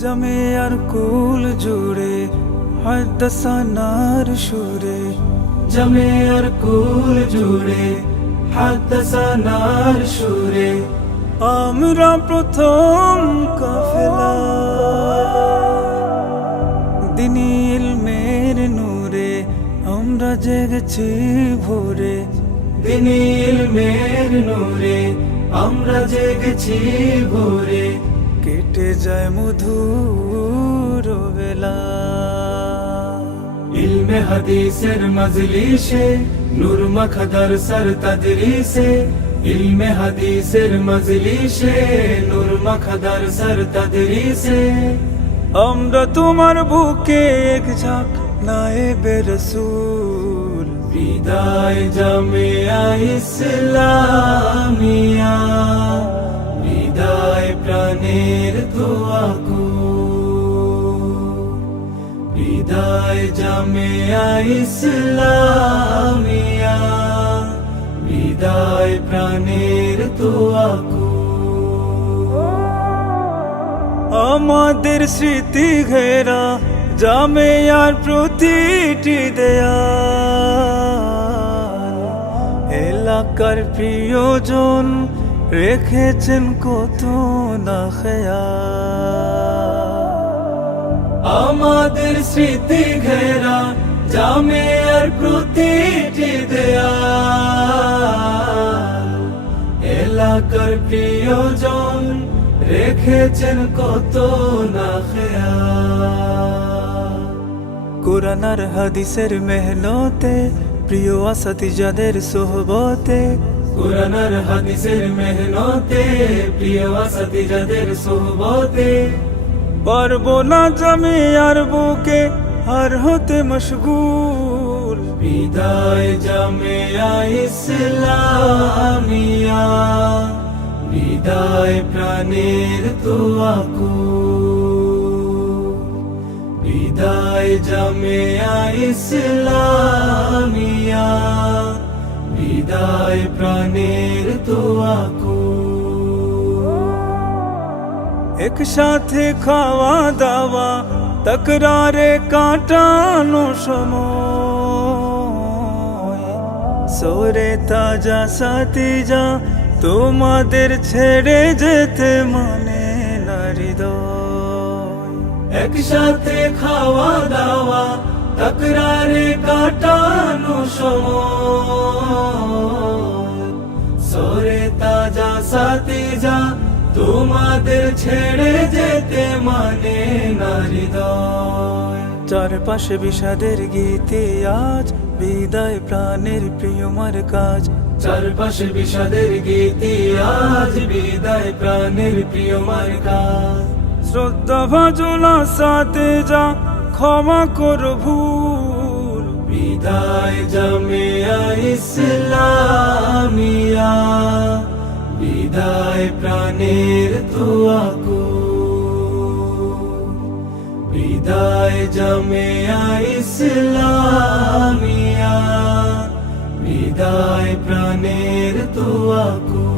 জামিয়ার কুল জুড়ে হাদাসানার সুরে, জামিয়ার কুল জুড়ে হাদাসানার সুরে, আমরা প্রথম কাফেলা দিনী ইলমের নূরে, আমরা জেগেছি ভোরে, দিনী ইলমের নূরে, আমরা জেগেছি ভোরে, কেটে যায় মধুর বেলা। ইলমে হাদিসের মজলিসে নূর মাখদার সর তদরিসে, ইলমে হাদিসের মজলিসে নূর মাখদার সর তদরিসে, আমরা তোমার বুকে এক ঝাঁক নায়েবে রসূল। বিদায় জামিয়া ইসলামিয়া, বিদায় প্রাণের দোয়া গো, বিদায় জামিয়া ইসলামিয়া, বিদায় প্রাণের দোয়া গো। আমাদের স্মৃতি ঘেরা জামিয়ার প্রতিটি দেয়াল, এলাকার প্রিয়জন রেখেছেন কত না খেয়াল। আমাদের স্মৃতি ঘেরা জামিয়ার প্রতিটি দেয়াল, এলাকার প্রিয়জন রেখেছেন কত না খেয়াল। কোরআন আর হাদিসের মেহনতে, প্রিয় আসাতিজাদের সোহবতে, কোরআন আর হাদিসের মেহনতে, প্রিয় আসাতিজাদের সোহবতে, পারবো না জামিয়ার বুকে আর হতে মশগুল। বিদায় জামিয়া ইসলামিয়া, বিদায় প্রাণের দোয়া গো, বিদায় জামিয়া ইসলামিয়া, বিদায় প্রাণের দোয়া গো। একসাথে খাওয়া দাওয়া তকরারে কাটানো সময়, সোরে তাজা সাতিজা তোমাদের ছেড়ে যেতে মানে না হৃদয়। একসাথে খাওয়া দাওয়া তকরারে কাটানো সময়, সোরে তাজা সাতিজা তোমাদের ছেড়ে যেতে মানে না হৃদয়। চারপাশে বিষাদের গীতে আজ বিদায় প্রাণের প্রিয়মার কাজ, চারপাশে বিষাদের গীতে আজ বিদায় প্রাণের প্রিয়মার কাজ। শ্রদ্ধা ভাজনা সাথে যা ক্ষমা করো ভুল। বিদায় জামিয়া ইসলামিয়া, বিদায় প্রাণের দোয়া গো, বিদায় জামিয়া ইসলামিয়া, বিদায় প্রাণের দোয়া গো।